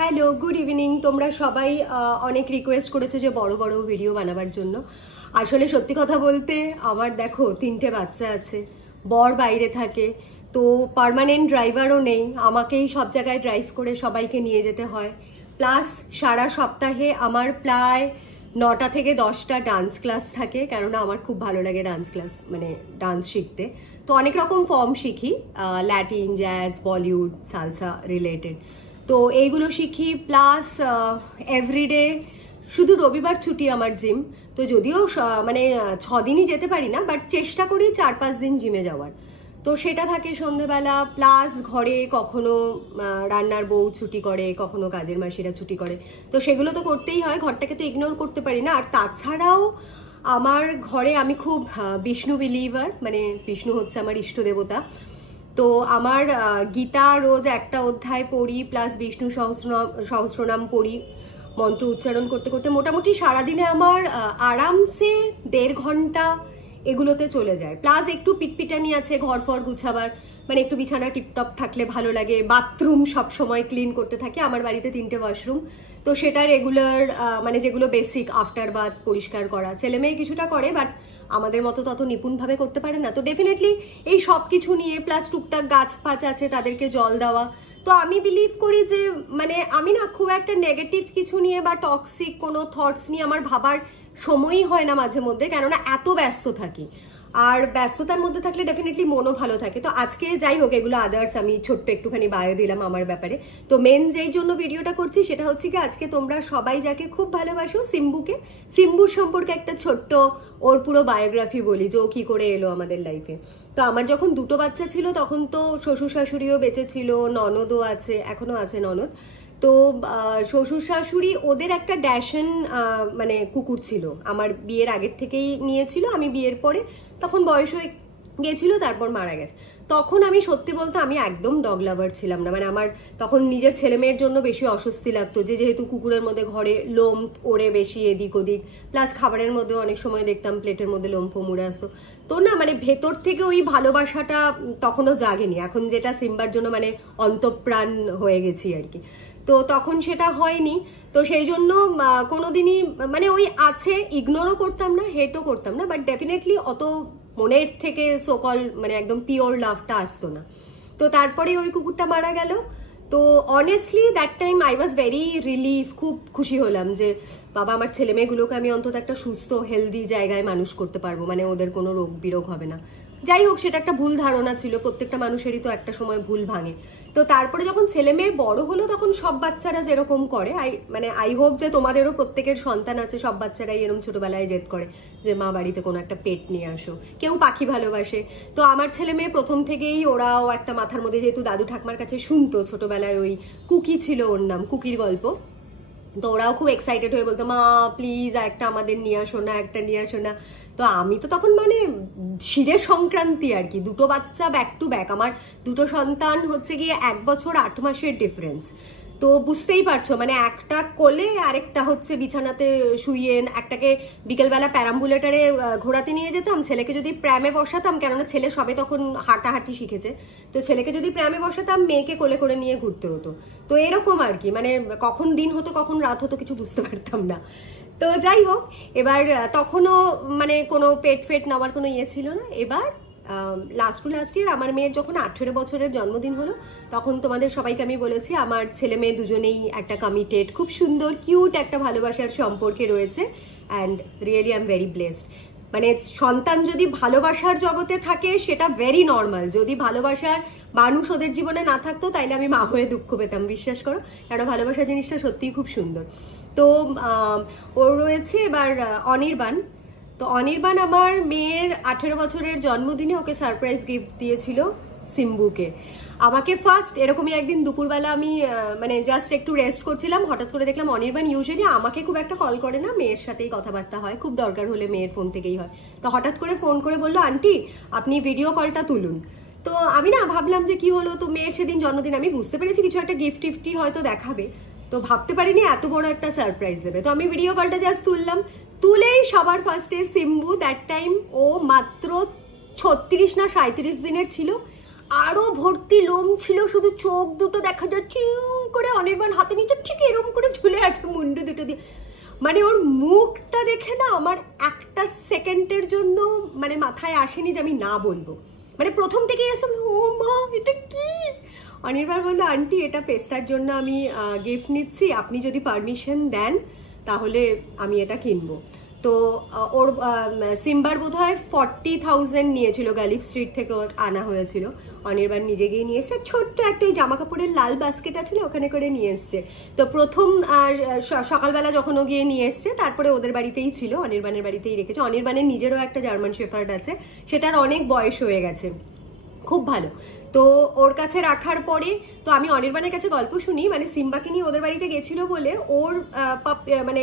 Hello, good evening. তোমরা সবাই অনেক রিকোয়েস্ট করেছো যে বড় বড় ভিডিও বানাবার জন্য। আসলে সত্যি কথা বলতে আমার দেখো 3টে বাচ্চা আছে, বর বাইরে থাকে, তো পার্মানেন্ট ড্রাইভারও নেই, আমাকেই সব জায়গায় ড্রাইভ করে সবাইকে নিয়ে যেতে হয়। প্লাস সারা সপ্তাহে আমার প্রায় 9টা থেকে 10টা ডান্স ক্লাস থাকে, কেননা আমার খুব ভালো লাগে ডান্স ক্লাস, মানে ডান্স শিখতে। তো অনেক রকম ফর্ম শিখি, Latin, jazz, Bollywood, salsa related. তো এইগুলো শিখি, প্লাস এভরিডে শুধু রবিবার ছুটি আমার জিম। তো যদিও মানে 6 দিনই যেতে পারি না, বাট চেষ্টা করি 4-5 দিন জিমে যাওয়ার। তো সেটা থাকে সন্ধেবেলা, প্লাস ঘরে কখনো রান্নার বউ ছুটি করে, কখনো কাজের মাসিরা ছুটি করে, তো সেগুলো তো করতেই হয়, ঘরটাকে তো ইগনোর করতে পারি না। আর তাছাড়াও আমার ঘরে আমি খুব বিষ্ণু বিলিভার, মানে বিষ্ণু হচ্ছে আমার ইষ্ট দেবতা। তো আমার গীতা রোজ একটা অধ্যায় পড়ি, প্লাস বিষ্ণু সহস্রনাম পড়ি, মন্ত্র উচ্চারণ করতে করতে মোটামুটি সারাদিনে আমার আরামসে 1.5 ঘন্টা এগুলোতে চলে যায়। প্লাস একটু পিটপিটানি আছে ঘর ফর গুছাবার, মানে একটু বিছানা টিপটপ থাকলে ভালো লাগে। বাথরুম সব সময় ক্লিন করতে থাকে, আমার বাড়িতে 3টে ওয়াশরুম, তো সেটা রেগুলার, মানে যেগুলো বেসিক আফটার বাথ পরিষ্কার করা, ছেলে মেয়ে কিছুটা করে, বাট আমাদের মতো তত নিপুণভাবে করতে পারে না। তো ডেফিনেটলি এই সব কিছু নিয়ে, প্লাস টুকটাক গাছ ফাছ আছে তাদেরকে জল দেওয়া। তো আমি বিলিভ করি যে মানে আমি না খুব একটা নেগেটিভ কিছু নিয়ে বা টক্সিক কোনো থটস নিয়ে আমার ভাবার সময়ই হয় না মাঝে মধ্যে, কেননা এত ব্যস্ত থাকি। আর ব্যস্ততার মধ্যে থাকলে ডেফিনেটলি মনও ভালো থাকে। তো আজকে যাই হোক, এগুলো আদার্স আমি ছোট্ট একটুখানি বায়ো দিলাম আমার ব্যাপারে। তো মেন যেই জন্য ভিডিওটা করছি সেটা হচ্ছে কি, আজকে তোমরা সবাই যাকে খুব ভালোবাসো, সিম্বুকে, সিম্বুর সম্পর্কে একটা ছোট্ট ওর পুরো বায়োগ্রাফি বলি, যে ও কি করে এলো আমাদের লাইফে। তো আমার যখন 2টো বাচ্চা ছিল তখন তো শ্বশুর শাশুড়িও বেঁচে ছিল, ননদও আছে, এখনো আছে ননদ। তো শ্বশুর শাশুড়ি ওদের একটা ড্যাশন মানে কুকুর ছিল, আমার বিয়ের আগের থেকেই নিয়েছিল, আমি বিয়ের পরে তখন বয়স হয়ে গেছিল, তারপর মারা গেছে। তখন আমি সত্যি বলতে আমি একদম ডগ লাভার ছিলাম না, মানে আমার তখন নিজের ছেলে মেয়ের জন্য বেশি অস্বস্তি লাগতো, যে যেহেতু কুকুরের মধ্যে ঘরে লোম ওড়ে বেশি এদিক ওদিক, প্লাস খাবারের মধ্যে অনেক সময় দেখতাম প্লেটের মধ্যে লোম ফোম উড়ে আসতো। তো না মানে ভেতর থেকে ওই ভালোবাসাটা তখনও জাগেনি, এখন যেটা সিম্বার জন্য মানে অন্তঃপ্রাণ হয়ে গেছি আর কি। তো তখন সেটা হয়নি, তো সেই জন্য কোনোদিনই মানে ওই আছে, ইগনোরও করতাম না, হেটও করতাম না, বাট ডেফিনেটলি অত মনের থেকে সোকল মানে একদম পিওর লাভটা আসতো না। তো তারপরে ওই কুকুরটা মারা গেল। তো honestly that time I was very relief, খুব খুশি হলাম যে বাবা আমার ছেলে মেয়েগুলোকে আমি অন্তত একটা সুস্থ হেলদি জায়গায় মানুষ করতে পারবো, মানে ওদের কোনো রোগ বিরোগ হবে না। যাই হোক, সেটা একটা ভুল ধারণা ছিল, প্রত্যেকটা মানুষেরই তো একটা সময় ভুল ভাঙে। তো তারপরে যখন ছেলে মেয়ে বড় হলো, তখন সব বাচ্চারা যেরকম করে, আই হোপ যে তোমাদেরও প্রত্যেকের সন্তান আছে, সব বাচ্চারাই এরকম ছোটবেলায় জেদ করে যে মা বাড়িতে কোনো একটা পেট নিয়ে আসো, কেউ পাখি ভালোবাসে। তো আমার ছেলে মেয়ে প্রথম থেকেই ওরাও একটা মাথার মধ্যে, যেহেতু দাদু ঠাকুমার কাছে শুনতো ছোটবেলায়, ওই কুকি ছিল ওর নাম, কুকির গল্প, তো ওরাও খুব এক্সাইটেড হয়ে বলতো মা প্লিজ একটা আমাদের নিয়ে আসো না, একটা নিয়ে আসো না। তো আমি তো তখন মানে শিরে সংক্রান্তি আর কি, 2টো বাচ্চা ব্যাক টু ব্যাক, আমার 2টো সন্তান হচ্ছে গিয়ে 1 বছর 8 মাসের ডিফারেন্স। তো বুঝতেই পারছো মানে একটা কোলে আরেকটা হচ্ছে বিছানাতে শুইয়ে, একটাকে বিকেলবেলা প্যারাম্বুলেটারে ঘোরাতে নিয়ে যেতাম, ছেলেকে যদি প্র্যামে বসাতাম, কেননা ছেলে সবে তখন হাঁটাহাঁটি শিখেছে, তো ছেলেকে যদি প্র্যামে বসাতাম, মেয়েকে কোলে করে নিয়ে ঘুরতে হতো। তো এরকম আর কি, মানে কখন দিন হতো কখন রাত হতো কিছু বুঝতে পারতাম না। তো যাই হোক, এবার তখনও মানে কোনো পেট ফেট নেওয়ার কোনো ইয়ে ছিল না। এবার লাস্ট ইয়ার আমার মেয়ের যখন 18 বছরের জন্মদিন হলো, তখন তোমাদের সবাইকে আমি বলেছি আমার ছেলে মেয়ে দুজনেই একটা কমিটেড, খুব সুন্দর কিউট একটা ভালোবাসার সম্পর্কে রয়েছে, and really I am very blessed. মানে সন্তান যদি ভালোবাসার জগতে থাকে সেটা ভেরি নর্মাল, যদি ভালোবাসার মানুষ ওদের জীবনে না থাকতো তাইলে আমি মা হয়ে দুঃখ পেতাম, বিশ্বাস করো, কারণ ভালোবাসা জিনিসটা সত্যিই খুব সুন্দর। তো ওর রয়েছে এবার অনির্বাণ। তো অনির্বাণ আমার মেয়ের 18 বছরের জন্মদিনে ওকে সারপ্রাইজ গিফট দিয়েছিল সিম্বুকে। আমাকে ফার্স্ট এরকমই একদিন দুপুরবেলা আমি মানে জাস্ট একটু রেস্ট করছিলাম, হঠাৎ করে দেখলাম অনির্বাণ ইউজুয়ালি আমাকে খুব একটা কল করে না, মেয়ের সাথেই কথাবার্তা হয়, খুব দরকার হলে মেয়ের ফোন থেকেই হয়। তো হঠাৎ করে ফোন করে বললো আন্টি আপনি ভিডিও কলটা তুলুন। তো আমি না ভাবলাম যে কি হলো, তো মেয়ের সেদিন জন্মদিন, আমি বুঝতে পেরেছি কিছু একটা গিফট টিফটি হয়তো দেখাবে, তো ভাবতে পারিনি এত বড় একটা সারপ্রাইজ দেবে। তো আমি ভিডিও কলটা জাস্ট তুললাম, তুলেই সবার ফার্স্টে সিম্বু, দ্যাট টাইম ও মাত্র 36 না 37 দিনের ছিল, আরো ভর্তি লোম ছিল, শুধু চোখ দুটো দেখা যাচ্ছে করে অনির্বাণ হাতে নিচে ঠিক এরম করে ঝুলে আছে মুন্ডু দুটো দিয়ে, মানে ওর মুখটা দেখে না আমার একটা সেকেন্ডের জন্য মানে মাথায় আসেনি যে আমি না বলবো, মানে প্রথম থেকেই আসলাম ও মা এটা কি। অনির্বাণ বললো আন্টি এটা পেস্তার জন্য আমি গিফট নিচ্ছি, আপনি যদি পারমিশন দেন তাহলে আমি এটা কিনবো। তো ওর সিম্বার বোধ হয় 40,000 নিয়েছিল, গালিফ স্ট্রিট থেকে আনা হয়েছিল। অনির্বাণ নিজে গিয়ে নিয়ে এসছে, ছোট্ট একটা ওই জামা কাপড়ের লাল বাস্কেট আছে না, ওখানে করে নিয়ে এসছে। তো প্রথম সকালবেলা যখন ও গিয়ে নিয়ে এসছে, তারপরে ওদের বাড়িতেই ছিল, অনির্বাণের বাড়িতেই রেখেছে। অনির্বাণের নিজেরও একটা জার্মান শেফার্ড আছে, সেটার অনেক বয়স হয়ে গেছে, খুব ভালো। তো ওর কাছে রাখার পরে তো আমি অনির্বাণের কাছে গল্প শুনি, মানে সিম্বাকে নিয়ে ওদের বাড়িতে গেছিল বলে ওর মানে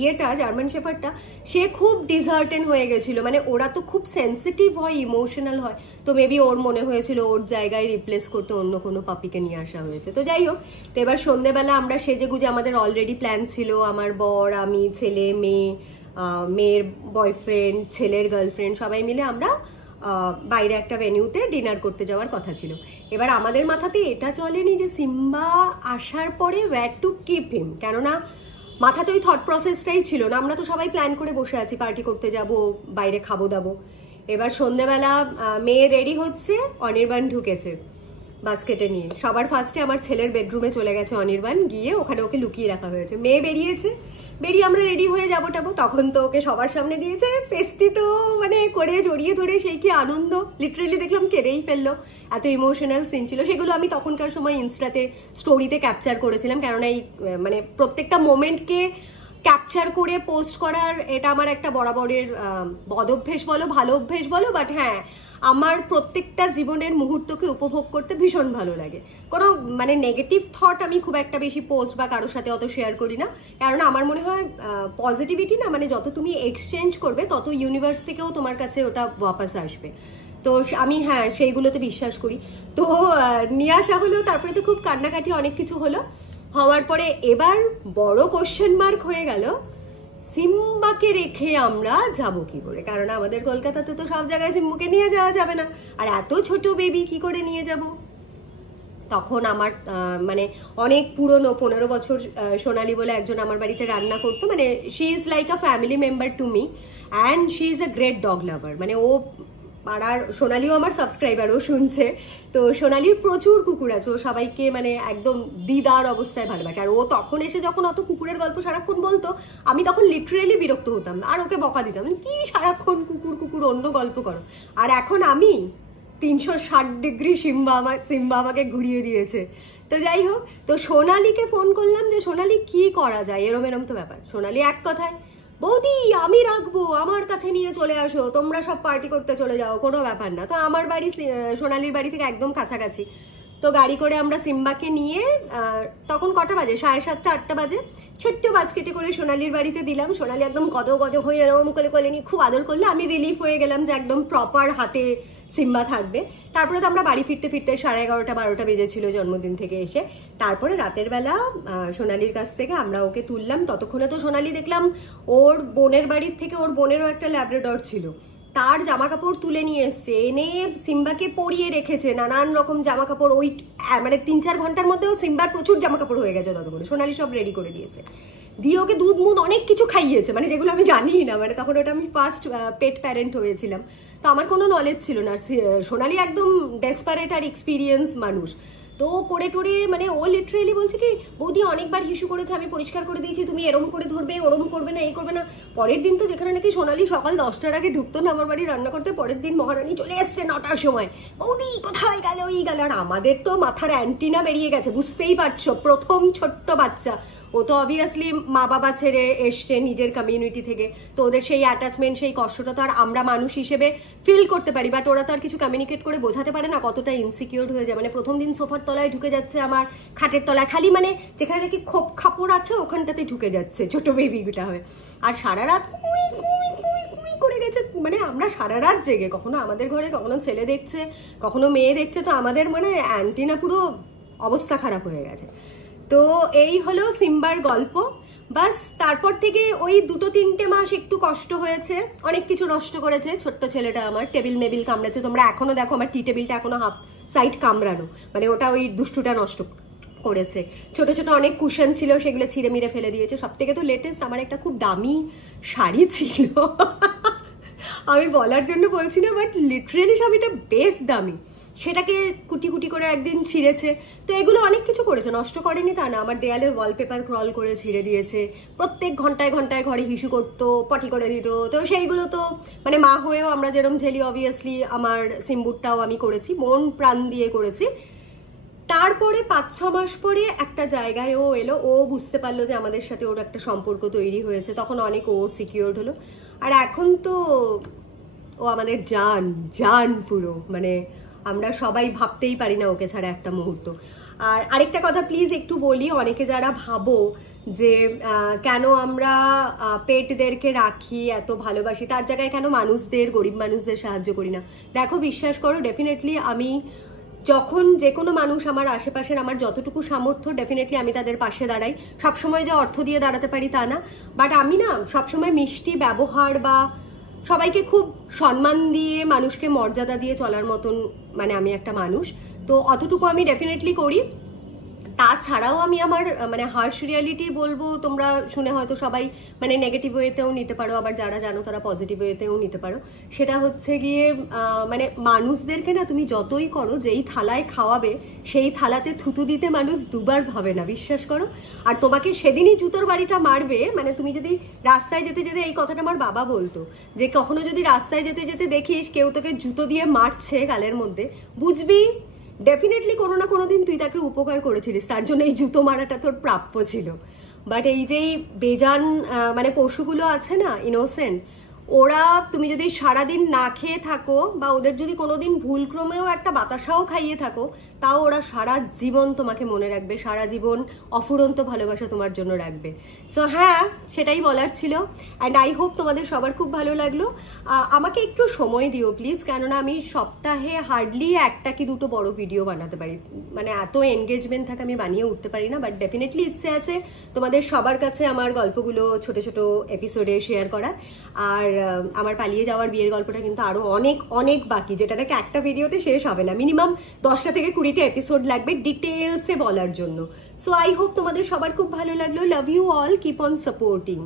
ইয়েটা জার্মান শেফার্ডটা সে খুব ডিসহার্টেন হয়ে গেছিল, মানে ওরা তো খুব সেন্সিটিভ হয়, ইমোশনাল হয়, তো মেবি ওর মনে হয়েছিল ওর জায়গায় রিপ্লেস করতে অন্য কোনো পাপিকে নিয়ে আসা হয়েছে। তো যাই হোক, তো এবার সন্ধ্যেবেলা আমরা সেজে গুজে, আমাদের অলরেডি প্ল্যান ছিল, আমার বর, আমি, ছেলে, মেয়ে, মেয়ের বয়ফ্রেন্ড, ছেলের গার্লফ্রেন্ড, সবাই মিলে আমরা বাইরে একটা ভেনিউতে ডিনার করতে যাওয়ার কথা ছিল। এবার আমাদের মাথাতে এটা চলেনি যে সিম্বা আসার পরে ওয়্যার টু কিপ হিম, কেননা মাথাতে ওই থট প্রসেসটাই ছিল না। আমরা তো সবাই প্ল্যান করে বসে আছি পার্টি করতে যাব, বাইরে খাবো দাবো। এবার সন্ধ্যেবেলা মেয়ে রেডি হচ্ছে, অনির্বাণ ঢুকেছে বাস্কেটে নিয়ে। সবার ফার্স্টে আমার ছেলের বেডরুমে চলে গেছে অনির্বাণ, গিয়ে ওখানে ওকে লুকিয়ে রাখা হয়েছে। মেয়ে বেরিয়েছে, বেরিয়ে আমরা রেডি হয়ে যাবো টাবো, তখন তো ওকে সবার সামনে দিয়েছে পেস্তি, তো মানে করে জড়িয়ে ধরে সেই কি আনন্দ, লিটারেলি দেখলাম কেঁদেই ফেললো, এত ইমোশনাল সিন ছিল। সেগুলো আমি তখনকার সময় ইনস্টাতে স্টোরিতে ক্যাপচার করেছিলাম, কেননা এই মানে প্রত্যেকটা মোমেন্টকে ক্যাপচার করে পোস্ট করার এটা আমার একটা বরাবরের বদ অভ্যেস বলো, ভালো অভ্যেস বলো, বাট হ্যাঁ আমার প্রত্যেকটা জীবনের মুহূর্তকে উপভোগ করতে ভীষণ ভালো লাগে। কোনো মানে নেগেটিভ থট আমি খুব একটা বেশি পোস্ট বা কারোর সাথে অত শেয়ার করি না, কারণ আমার মনে হয় পজিটিভিটি না, মানে যত তুমি এক্সচেঞ্জ করবে তত ইউনিভার্স থেকেও তোমার কাছে ওটা ওয়াপাস আসবে। তো আমি হ্যাঁ সেইগুলোতে বিশ্বাস করি। তো নিয়ে আসা হলো, তারপরে তো খুব কান্নাকাটি অনেক কিছু হলো। হওয়ার পরে এবার বড় কোশ্চেন মার্ক হয়ে গেল সিম্বাকে রেখে আমরা যাব কি করে, কারণ আমাদের কলকাতাতে তো সব জায়গায় সিম্বুকে নিয়ে যাওয়া যাবে না, আর এত ছোট বেবি কি করে নিয়ে যাব। তখন আমার মানে অনেক পুরনো 15 বছর সোনালি বলে একজন আমার বাড়িতে রান্না করতো, মানে she is like a family member to me and she is a great dog লাভার। মানে ও পাড়ার, সোনালিও আমার সাবস্ক্রাইবার, ও শুনছে, তো সোনালির প্রচুর কুকুর আছে, ও সবাইকে মানে একদম দিদার অবস্থায় ভালোবাসে। আর ও তখন এসে যখন অত কুকুরের গল্প সারাক্ষণ বলতো, আমি তখন লিটারেলি বিরক্ত হতাম আর ওকে বকা দিতাম, কি সারাক্ষণ কুকুর কুকুর, অন্য গল্প করো। আর এখন আমি 360 ডিগ্রি সিম্বা আমাকে ঘুরিয়ে দিয়েছে। তো যাই হোক, তো সোনালিকে ফোন করলাম যে সোনালি কি করা যায়, এরম তো ব্যাপার। সোনালি এক কথায়, বৌদি আমি রাখবো, আমার কাছে নিয়ে চলে আসো, তোমরা সব পার্টি করতে চলে যাও, কোনো ব্যাপার না। তো আমার বাড়ি সোনালির বাড়ি থেকে একদম কাছাকাছি, তো গাড়ি করে আমরা সিম্বাকে নিয়ে তখন কটা বাজে, 7:30 8টা বাজে, ছোট্ট বাস্কেটে করে সোনালির বাড়িতে দিলাম। সোনালি একদম গদ হয়ে এরকম করে নিয়ে খুব আদর করলে, আমি রিলিফ হয়ে গেলাম যে একদম প্রপার হাতে সিম্বা থাকবে। তারপরে তো আমরা বাড়ি ফিরতে 11:30 12টা বেজেছিল জন্মদিন থেকে এসে। তারপরে রাতের বেলা সোনালির কাছ থেকে আমরা ওকে তুললাম। ততক্ষণে তো সোনালি দেখলাম ওর বোনের বাড়ির থেকে, ওর বোনেরও একটা ল্যাব্রাডর ছিল, তার জামা কাপড় তুলে নিয়ে এসছে, এনে সিম্বাকে পরিয়ে রেখেছে, নানান রকম জামা কাপড়। ওই মানে 3-4 ঘন্টার মধ্যেও সিম্বার প্রচুর জামা কাপড় হয়ে গেছে ততক্ষণে, সোনালি সব রেডি করে দিয়েছে, দিয়ে ওকে দুধ মুধ অনেক কিছু খাইয়েছে, মানে যেগুলো আমি জানি না, মানে তখন ওটা আমি ফার্স্ট পেট প্যারেন্ট হয়েছিলাম, তো আমার কোনো নলেজ ছিল না। সোনালি একদম ডেসপারেট আর এক্সপিরিয়েন্স মানুষ, তো করে টোরে মানে ও লিটারেলি বলছে কি, বৌদি অনেকবার হিসু করেছে, আমি পরিষ্কার করে দিয়েছি, তুমি এরম করে ধরবে, ওরম করবে না, এই করবে না। পরের দিন তো যেখানে নাকি সোনালি সকাল 10টার আগে ঢুকতো না আমার বাড়ি রান্না করতে, পরের দিন মহারানী চলে এসছে 9টার সময়, বৌদি কোথায় গেল, ওই গেল। আর আমাদের তো মাথার অ্যান্টিনা বেরিয়ে গেছে, বুঝতেই পারছো, প্রথম ছোট্ট বাচ্চা, ও তো অবভিয়াসলি মা বাবা ছেড়ে এসছে নিজের কমিউনিটি থেকে, তো ওদের সেই অ্যাটাচমেন্ট, সেই কষ্টটা তো আর আমরা মানুষ হিসেবে ফিল করতে পারি, বাট ওরা তো আর কিছু কমিউনিকেট করে বোঝাতে পারে না কতটা ইনসিকিউর হয়ে যায়। মানে প্রথম দিন সোফার তলায় ঢুকে যাচ্ছে, আমার খাটের তলায়, খালি মানে যেখানে নাকি খোপ খাপড় আছে ওখানটাতে ঢুকে যাচ্ছে ছোট বেবিটা হয়ে, আর সারা রাত কুই কুই কুই কুই করে গেছে। মানে আমরা সারা রাত জেগে, কখনো আমাদের ঘরে, কখনো ছেলে দেখছে, কখনো মেয়ে দেখছে, তো আমাদের মানে অ্যান্টিনা পুরো অবস্থা খারাপ হয়ে গেছে। তো এই হলো সিম্বার গল্প। বাস তারপর থেকে ওই 2-3 মাস একটু কষ্ট হয়েছে, অনেক কিছু নষ্ট করেছে ছোট্ট ছেলেটা আমার, টেবিল মেবিল কামড়েছে, তোমরা এখনো দেখো আমার টি টেবিলটা এখনো হাফ সাইড কামড়ানো, মানে ওটা ওই দুষ্টুটা নষ্ট করেছে। ছোট ছোট অনেক কুশন ছিল, সেগুলো ছিঁড়ে মিড়ে ফেলে দিয়েছে। সব থেকে তো লেটেস্ট আমার একটা খুব দামি শাড়ি ছিল, আমি বলার জন্য বলছি না, বাট লিটারেলি শাড়িটা বেশ দামি, সেটাকে কুটি কুটি করে একদিন ছিঁড়েছে। তো এগুলো অনেক কিছু করেছে, নষ্ট করেনি তা না। আমার দেয়ালের ওয়ালপেপার ক্রল করে ছিঁড়ে দিয়েছে, প্রত্যেক ঘন্টায় ঘন্টায় ঘরে হিসু করতো, পটি করে দিত। তো সেইগুলো তো মানে মা হয়েও আমরা যেরকম ঝেলি, অবভিয়াসলি আমার সিম্বুরটাও আমি করেছি, মন প্রাণ দিয়ে করেছি। তারপরে 5-6 মাস পরে একটা জায়গায় ও এলো, ও বুঝতে পারলো যে আমাদের সাথে ওর একটা সম্পর্ক তৈরি হয়েছে, তখন অনেক ও সিকিউরড হলো। আর এখন তো ও আমাদের জান জান পুরো, মানে আমরা সবাই ভাবতেই পারি না ওকে ছাড়া একটা মুহূর্ত। আর আরেকটা কথা প্লিজ একটু বলি, অনেকে যারা ভাবো যে কেন আমরা পেটদেরকে রাখি, এত ভালোবাসি, তার জায়গায় কেন মানুষদের, গরিব মানুষদের সাহায্য করি না। দেখো বিশ্বাস করো, ডেফিনেটলি আমি যখন যে কোনো মানুষ আমার আশেপাশের, আমার যতটুকু সামর্থ্য, ডেফিনেটলি আমি তাদের পাশে দাঁড়াই। সবসময় যে অর্থ দিয়ে দাঁড়াতে পারি তা না, বাট আমি না সবসময় মিষ্টি ব্যবহার বা সবাইকে খুব সম্মান দিয়ে, মানুষকে মর্যাদা দিয়ে চলার মতন মানে আমি একটা মানুষ। তো অতটুকু আমি ডেফিনেটলি করি। তাছাড়াও আমি আমার মানে হার্শ রিয়ালিটি বলবো, তোমরা শুনে হয়তো সবাই মানে নেগেটিভ ওয়েতেও নিতে পারো, আবার যারা জানো তারা পজিটিভ ওয়েতেও নিতে পারো। সেটা হচ্ছে গিয়ে মানে মানুষদেরকে না তুমি যতই করো, যেই থালায় খাওয়াবে সেই থালাতে থুতু দিতে মানুষ দুবার ভাবে না, বিশ্বাস করো। আর তোমাকে সেদিনই জুতোর বাড়িটা মারবে, মানে তুমি যদি রাস্তায় যেতে যেতে, এই কথাটা আমার বাবা বলতো, যে কখনো যদি রাস্তায় যেতে যেতে দেখিস কেউ তোকে জুতো দিয়ে মারছে গালের মধ্যে, বুঝবি ডেফিনেটলি কোনো না কোনো দিন তুই তাকে উপকার করেছিলিস, তার জন্য এই জুতো মারাটা তোর প্রাপ্য ছিল। বাট এই যে বেজান মানে পশুগুলো আছে না, ইনোসেন্ট, ওরা তুমি যদি সারাদিন না খেয়ে থাকো, বা ওদের যদি কোনোদিন ভুলক্রমেও একটা বাতাসাও খাইয়ে থাকো, তাও ওরা সারা জীবন তোমাকে মনে রাখবে, সারা জীবন অফুরন্ত ভালোবাসা তোমার জন্য রাখবে। সো হ্যাঁ, সেটাই বলার ছিল। অ্যান্ড আই হোপ তোমাদের সবার খুব ভালো লাগলো। আমাকে একটু সময় দিও প্লিজ, কেননা আমি সপ্তাহে হার্ডলি 1টা কি 2টো বড় ভিডিও বানাতে পারি, মানে এত এনগেজমেন্ট থাকে আমি বানিয়ে উঠতে পারি না। বাট ডেফিনেটলি ইচ্ছে আছে তোমাদের সবার কাছে আমার গল্পগুলো ছোট ছোট এপিসোডে শেয়ার করার। আর আমার পালিয়ে যাওয়ার বিয়ের গল্পটা কিন্তু আরো অনেক অনেক বাকি, যেটা নাকি একটা ভিডিওতে শেষ হবে না, মিনিমাম 10টা থেকে 20টা এপিসোড লাগবে ডিটেলসে বলার জন্য। সো আই হোপ তোমাদের সবার খুব ভালো লাগলো। Love you all, keep on supporting.